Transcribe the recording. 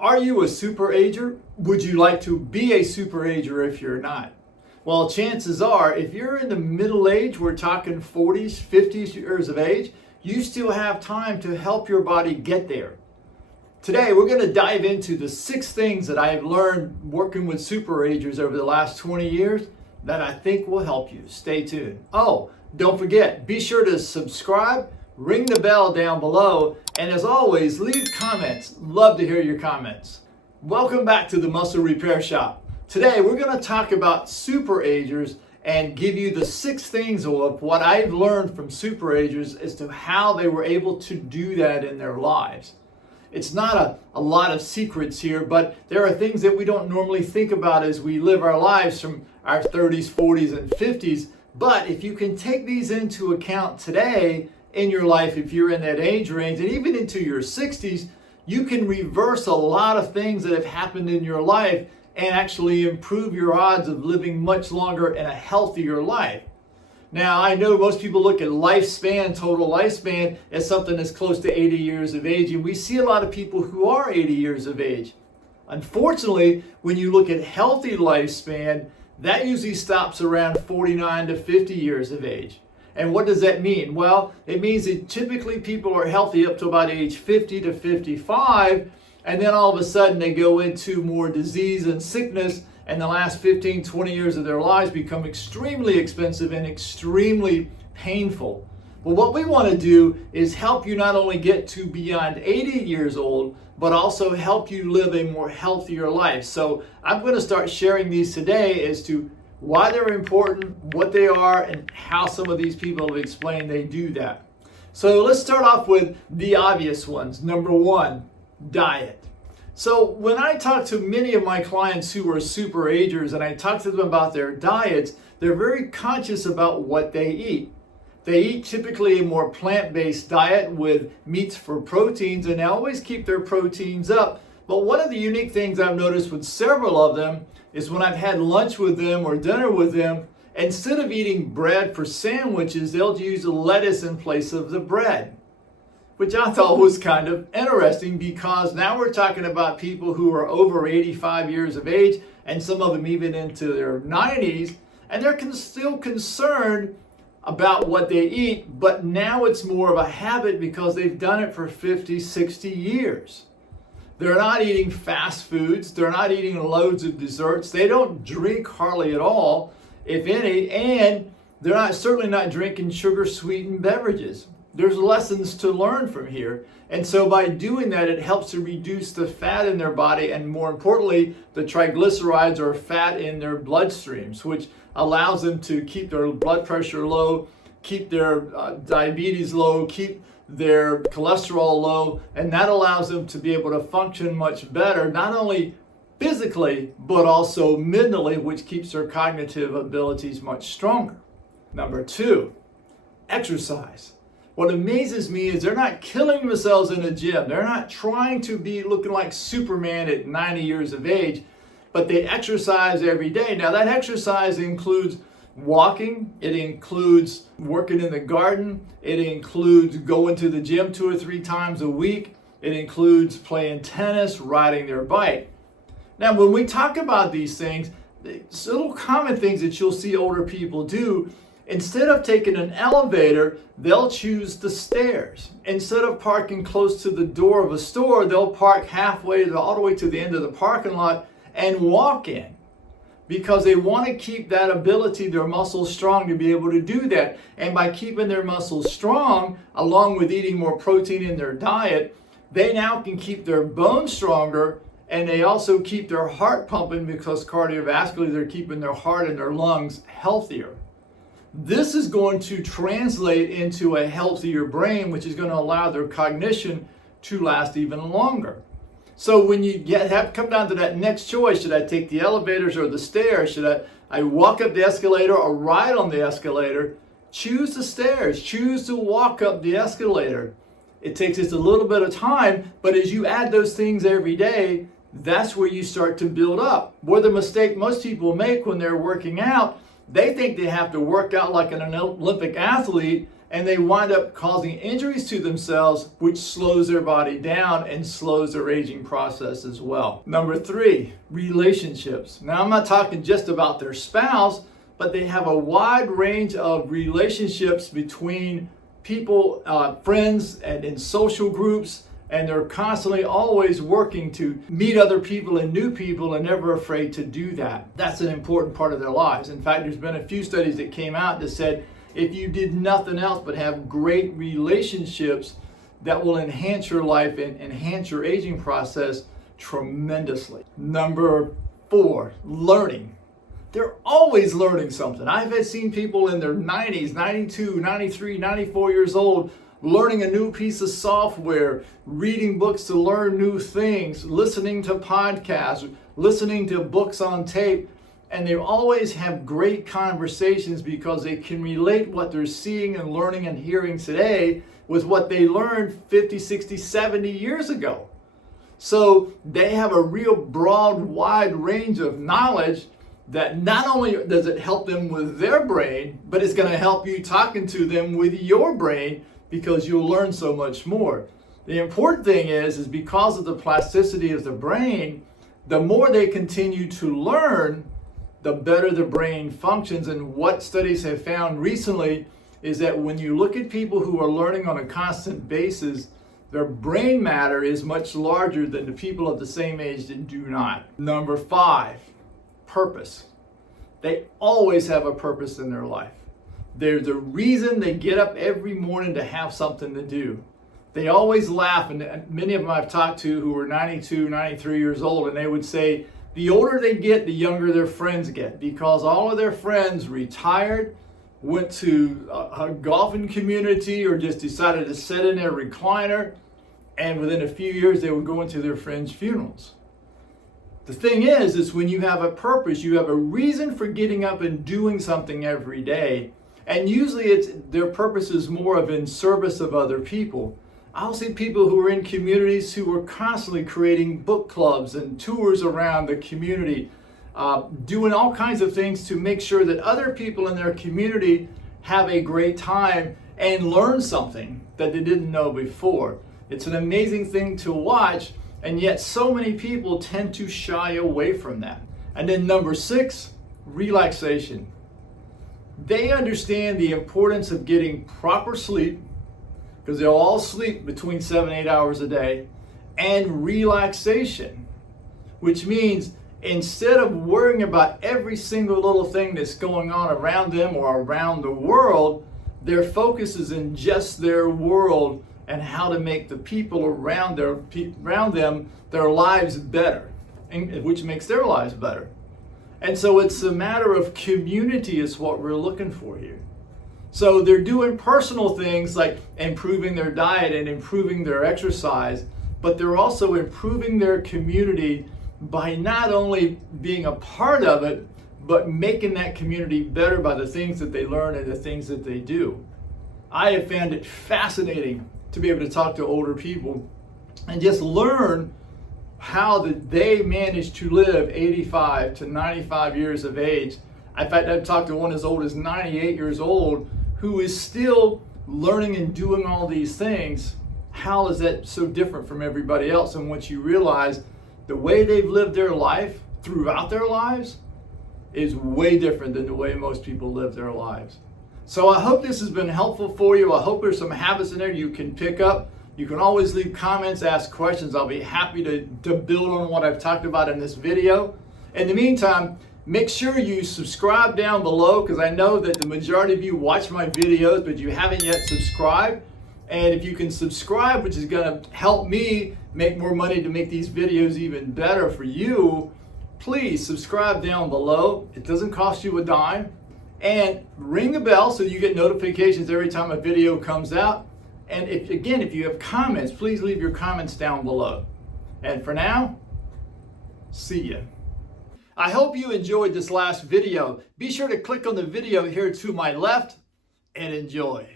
Are you a super-ager? Would you like to be a super-ager if you're not? Well, chances are, if you're in the middle age, we're talking 40s, 50s years of age, you still have time to help your body get there. Today, we're going to dive into the 6 things that I've learned working with super-agers over the last 20 years that I think will help you. Stay tuned. Oh, don't forget, be sure to subscribe, ring the bell down below, and as always, leave comments. Love to hear your comments. Welcome back to the Muscle Repair Shop. Today, we're going to talk about super-agers and give you the 6 things of what I've learned from super-agers as to how they were able to do that in their lives. It's not a lot of secrets here, but there are things that we don't normally think about as we live our lives from our 30s, 40s, and 50s. But if you can take these into account today in your life, if you're in that age range, and even into your 60s, you can reverse a lot of things that have happened in your life and actually improve your odds of living much longer and a healthier life. Now, I know most people look at lifespan, total lifespan, as something that's close to 80 years of age, and we see a lot of people who are 80 years of age. Unfortunately, when you look at healthy lifespan, that usually stops around 49 to 50 years of age. And what does that mean? Well, it means that typically people are healthy up to about age 50 to 55, and then all of a sudden they go into more disease and sickness, and the last 15, 20 years of their lives become extremely expensive and extremely painful. But what we want to do is help you not only get to beyond 80 years old, but also help you live a more healthier life. So I'm going to start sharing these today as to why they're important, what they are, and how some of these people have explained they do that. So let's start off with the obvious ones. Number 1, diet. So when I talk to many of my clients who are super-agers and I talk to them about their diets, they're very conscious about what they eat. They eat typically a more plant-based diet with meats for proteins, and they always keep their proteins up. But one of the unique things I've noticed with several of them is when I've had lunch with them or dinner with them, instead of eating bread for sandwiches, they'll use lettuce in place of the bread, which I thought was kind of interesting because now we're talking about people who are over 85 years of age, and some of them even into their 90s, and they're still concerned about what they eat, but now it's more of a habit because they've done it for 50, 60 years. They're not eating fast foods, they're not eating loads of desserts, they don't drink hardly at all, if any, and they're certainly not drinking sugar-sweetened beverages. There's lessons to learn from here. And so by doing that, it helps to reduce the fat in their body and, more importantly, the triglycerides or fat in their bloodstreams, which allows them to keep their blood pressure low, keep their diabetes low, keep their cholesterol low, and that allows them to be able to function much better, not only physically, but also mentally, which keeps their cognitive abilities much stronger. Number 2, exercise. What amazes me is they're not killing themselves in the gym. They're not trying to be looking like Superman at 90 years of age, but they exercise every day. Now that exercise includes walking, it includes working in the garden, it includes going to the gym 2 or 3 times a week, it includes playing tennis, riding their bike. Now when we talk about these things, it's little common things that you'll see older people do. Instead of taking an elevator, they'll choose the stairs. Instead of parking close to the door of a store, they'll park halfway all the way to the end of the parking lot and walk in, because they want to keep that ability, their muscles strong to be able to do that. And by keeping their muscles strong, along with eating more protein in their diet, they now can keep their bones stronger, and they also keep their heart pumping because cardiovascularly they're keeping their heart and their lungs healthier. This is going to translate into a healthier brain, which is going to allow their cognition to last even longer. So when you come down to that next choice, should I take the elevators or the stairs? Should I walk up the escalator or ride on the escalator? Choose the stairs. Choose to walk up the escalator. It takes just a little bit of time, but as you add those things every day, that's where you start to build up. Where the mistake most people make when they're working out, they think they have to work out like an Olympic athlete and they wind up causing injuries to themselves, which slows their body down and slows their aging process as well. Number 3, relationships. Now, I'm not talking just about their spouse, but they have a wide range of relationships between people, friends, and in social groups, and they're constantly always working to meet other people and new people and never afraid to do that. That's an important part of their lives. In fact, there's been a few studies that came out that said if you did nothing else but have great relationships, that will enhance your life and enhance your aging process tremendously. Number 4, learning. They're always learning something. I've seen people in their 90s, 92, 93, 94 years old, learning a new piece of software, reading books to learn new things, listening to podcasts, listening to books on tape, and they always have great conversations because they can relate what they're seeing and learning and hearing today with what they learned 50, 60, 70 years ago. So they have a real broad, wide range of knowledge that not only does it help them with their brain, but it's going to help you talking to them with your brain because you'll learn so much more. The important thing is because of the plasticity of the brain, the more they continue to learn, the better the brain functions. And what studies have found recently is that when you look at people who are learning on a constant basis, their brain matter is much larger than the people of the same age that do not. Number 5, purpose. They always have a purpose in their life. They're the reason they get up every morning to have something to do. They always laugh, and many of them I've talked to who are 92, 93 years old, and they would say the older they get, the younger their friends get, because all of their friends retired, went to a golfing community, or just decided to sit in their recliner, and within a few years they would go into their friends' funerals. The thing is when you have a purpose, you have a reason for getting up and doing something every day, and usually their purpose is more of in service of other people. I'll see people who are in communities who are constantly creating book clubs and tours around the community, doing all kinds of things to make sure that other people in their community have a great time and learn something that they didn't know before. It's an amazing thing to watch, and yet so many people tend to shy away from that. And then number 6, relaxation. They understand the importance of getting proper sleep, because they'll all sleep between 7 and 8 hours a day, and relaxation, which means instead of worrying about every single little thing that's going on around them or around the world, their focus is in just their world and how to make the people around them, their lives better, which makes their lives better. And so it's a matter of community is what we're looking for here. So they're doing personal things like improving their diet and improving their exercise, but they're also improving their community by not only being a part of it, but making that community better by the things that they learn and the things that they do. I have found it fascinating to be able to talk to older people and just learn how that they manage to live 85 to 95 years of age. In fact, I've talked to one as old as 98 years old who is still learning and doing all these things. How is that so different from everybody else? And once you realize the way they've lived their life throughout their lives is way different than the way most people live their lives. So I hope this has been helpful for you. I hope there's some habits in there you can pick up. You can always leave comments, ask questions. I'll be happy to build on what I've talked about in this video. In the meantime, make sure you subscribe down below, because I know that the majority of you watch my videos, but you haven't yet subscribed. And if you can subscribe, which is going to help me make more money to make these videos even better for you, please subscribe down below. It doesn't cost you a dime. And ring the bell so you get notifications every time a video comes out. And if you have comments, please leave your comments down below. And for now, see ya. I hope you enjoyed this last video. Be sure to click on the video here to my left and enjoy.